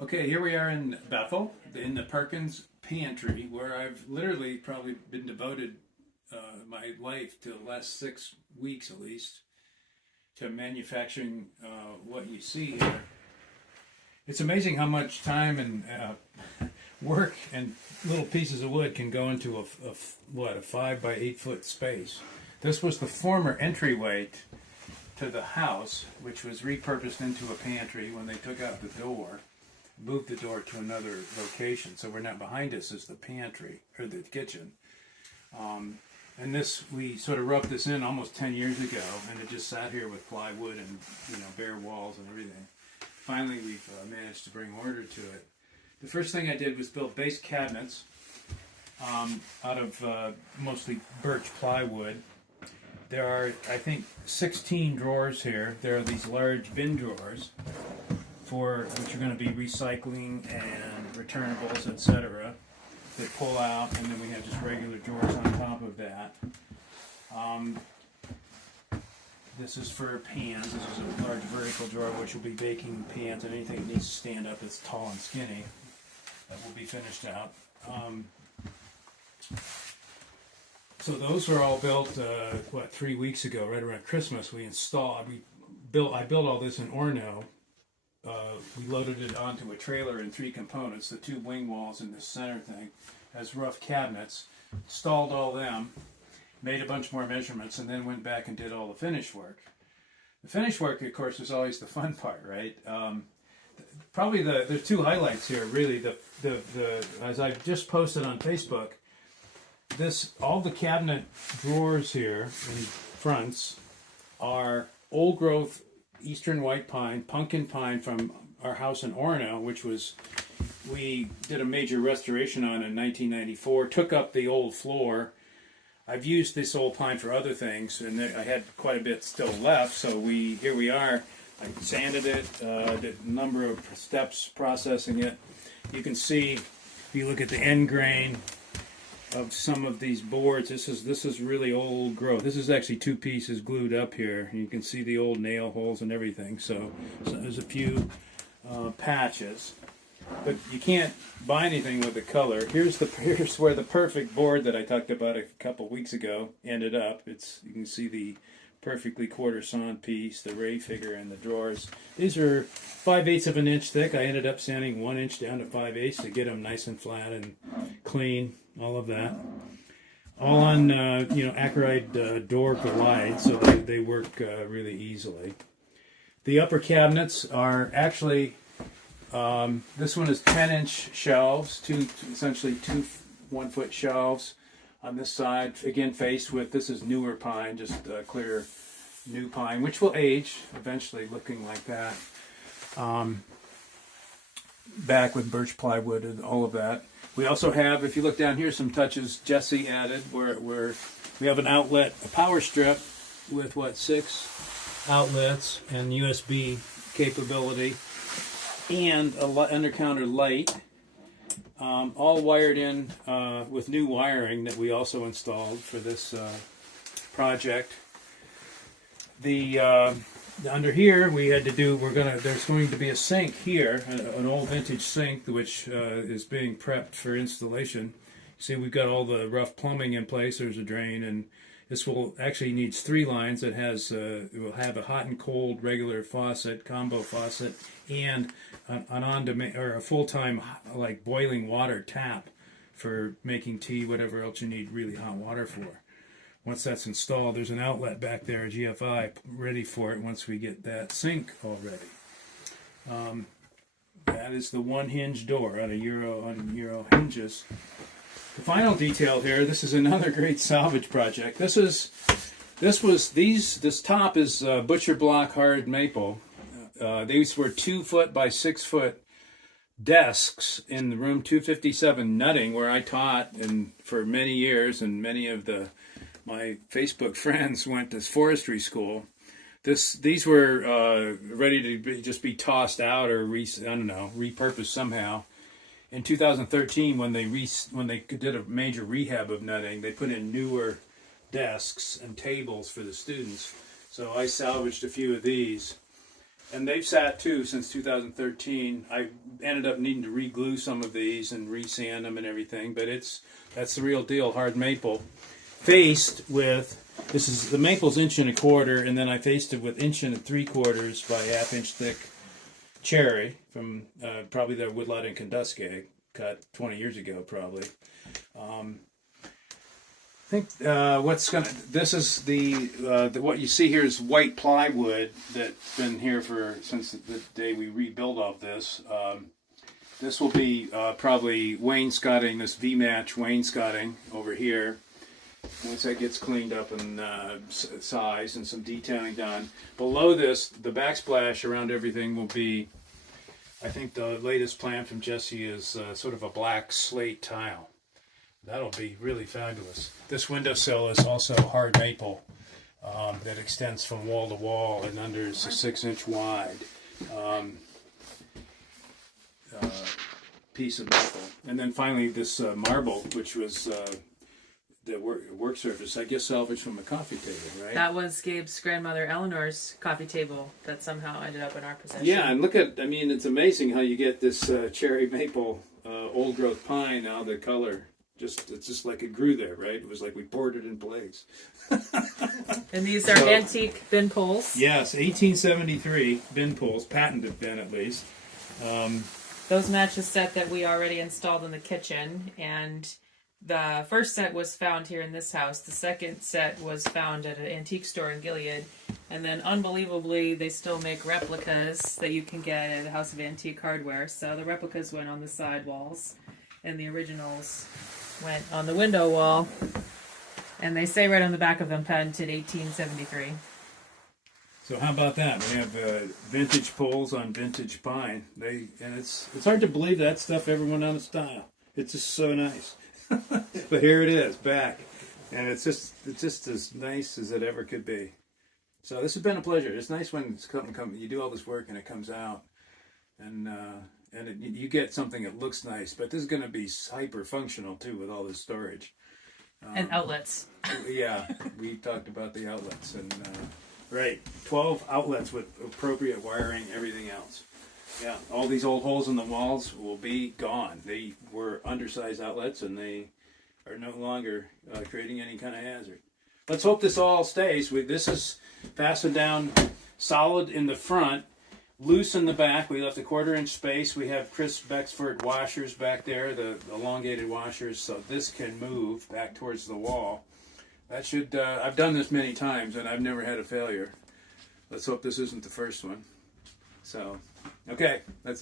Okay, here we are in Bethel, in the Perkins Pantry, where I've literally probably been devoted my life to the last 6 weeks at least to manufacturing what you see here. It's amazing how much time and work and little pieces of wood can go into a 5 by 8 foot space. This was the former entryway to the house, which was repurposed into a pantry when they took out the door. Moved the door to another location, so we're not behind us is the pantry or the kitchen. And this, we sort of roughed this in almost 10 years ago, and it just sat here with plywood and bare walls and everything. Finally, we've managed to bring order to it. The first thing I did was build base cabinets out of mostly birch plywood. There are, I think, 16 drawers here. There are these large bin drawers, which are going to be recycling and returnables, etc. that pull out, and then we have just regular drawers on top of that. This is for pans. This is a large vertical drawer which will be baking pans and anything that needs to stand up that's tall and skinny. That will be finished out. So those were all built, 3 weeks ago, right around Christmas. I built all this in Orono. We loaded it onto a trailer in 3 components, the 2 wing walls and the center thing, as rough cabinets, installed all them, made a bunch more measurements, and then went back and did all the finish work. The finish work, of course, is always the fun part, right? Probably there's 2 highlights here, really. As I've just posted on Facebook, all the cabinet drawers here and fronts are old growth eastern white pine, pumpkin pine from our house in Orono, which we did a major restoration on in 1994, took up the old floor. I've used this old pine for other things, and I had quite a bit still left, so here we are. I sanded it, did a number of steps processing it. You can see, if you look at the end grain of some of these boards, this is really old growth. This is actually 2 pieces glued up here. You can see the old nail holes and everything. So there's a few patches, but you can't buy anything with the color. Here's where the perfect board that I talked about a couple weeks ago ended up. You can see the perfectly quarter sawn piece, the ray figure, and the drawers. These are 5/8 of an inch thick. I ended up sanding 1 inch down to 5/8 to get them nice and flat and clean. All of that, all on Acarite door glides, so they work really easily. The upper cabinets are actually this one is 10-inch shelves, essentially two 1-foot shelves on this side. Again, faced with this is newer pine, just clear new pine, which will age eventually, looking like that. Back with birch plywood and all of that. We also have, if you look down here, some touches Jessie added, where we have an outlet, a power strip with 6 outlets and USB capability, and a under-counter light, all wired in with new wiring that we also installed for this project. Under here, we had to do. There's going to be a sink here, an old vintage sink, which is being prepped for installation. See, we've got all the rough plumbing in place. There's a drain, and this needs 3 lines. It will have a hot and cold regular faucet, combo faucet, and an on-demand or a full-time like boiling water tap for making tea, whatever else you need really hot water for. Once that's installed, there's an outlet back there, a GFI, ready for it once we get that sink all ready. That is the 1-hinge door on Euro hinges. The final detail here, this is another great salvage project. This top is butcher block hard maple. These were 2-foot by 6-foot desks in the room 257 nutting, where I taught for many years, and many of my Facebook friends went to forestry school. These were ready to just be tossed out or repurposed somehow. In 2013, when they did a major rehab of nutting, they put in newer desks and tables for the students. So I salvaged a few of these And they've sat too since 2013. I ended up needing to re-glue some of these and re-sand them and everything, but that's the real deal, hard maple. Faced with, this is, the maple's 1.25 inches, and then I faced it with 1 3/4 by 1/2 inch thick cherry from probably their woodlot in Kenduskeag, cut 20 years ago probably. I think this is what you see here is white plywood that's been here since the day we rebuilt all this. This will be probably wainscoting, this V-match wainscoting over here. Once that gets cleaned up in size and some detailing done. Below this, the backsplash around everything will be, I think the latest plan from Jessie is sort of a black slate tile. That'll be really fabulous. This windowsill is also hard maple that extends from wall to wall and under is a 6-inch wide piece of maple. And then finally this marble, which was the work surface, I guess salvaged from a coffee table, right? That was Gabe's grandmother Eleanor's coffee table that somehow ended up in our possession. Yeah, and look at, I mean, it's amazing how you get this cherry maple old growth pine now, the color. It's just like it grew there, right? It was like we poured it in place. And these are antique bin poles. Yes, 1873 bin poles, patented bin at least. Those match a set that we already installed in the kitchen, and the first set was found here in this house. The second set was found at an antique store in Gilead. And then, unbelievably, they still make replicas that you can get at the House of Antique Hardware. So the replicas went on the side walls, and the originals went on the window wall. And they say right on the back of them, patented 1873. So how about that? We have vintage poles on vintage pine. And it's hard to believe that stuff ever went out of style. It's just so nice. But here it is, back. And it's just as nice as it ever could be. So this has been a pleasure. It's nice when it's you do all this work and it comes out. And you get something that looks nice, but this is going to be hyper functional too with all this storage and outlets. Yeah, we talked about the outlets, and right, 12 outlets with appropriate wiring, everything else. Yeah, all these old holes in the walls will be gone. They were undersized outlets, and they are no longer creating any kind of hazard. Let's hope this all stays. This is fastened down solid in the front. Loose in the back. We left a 1/4 inch space. We have Chris Becksford washers back there, the elongated washers, so this can move back towards the wall. That should, I've done this many times and I've never had a failure. Let's hope this isn't the first one. So, okay, that's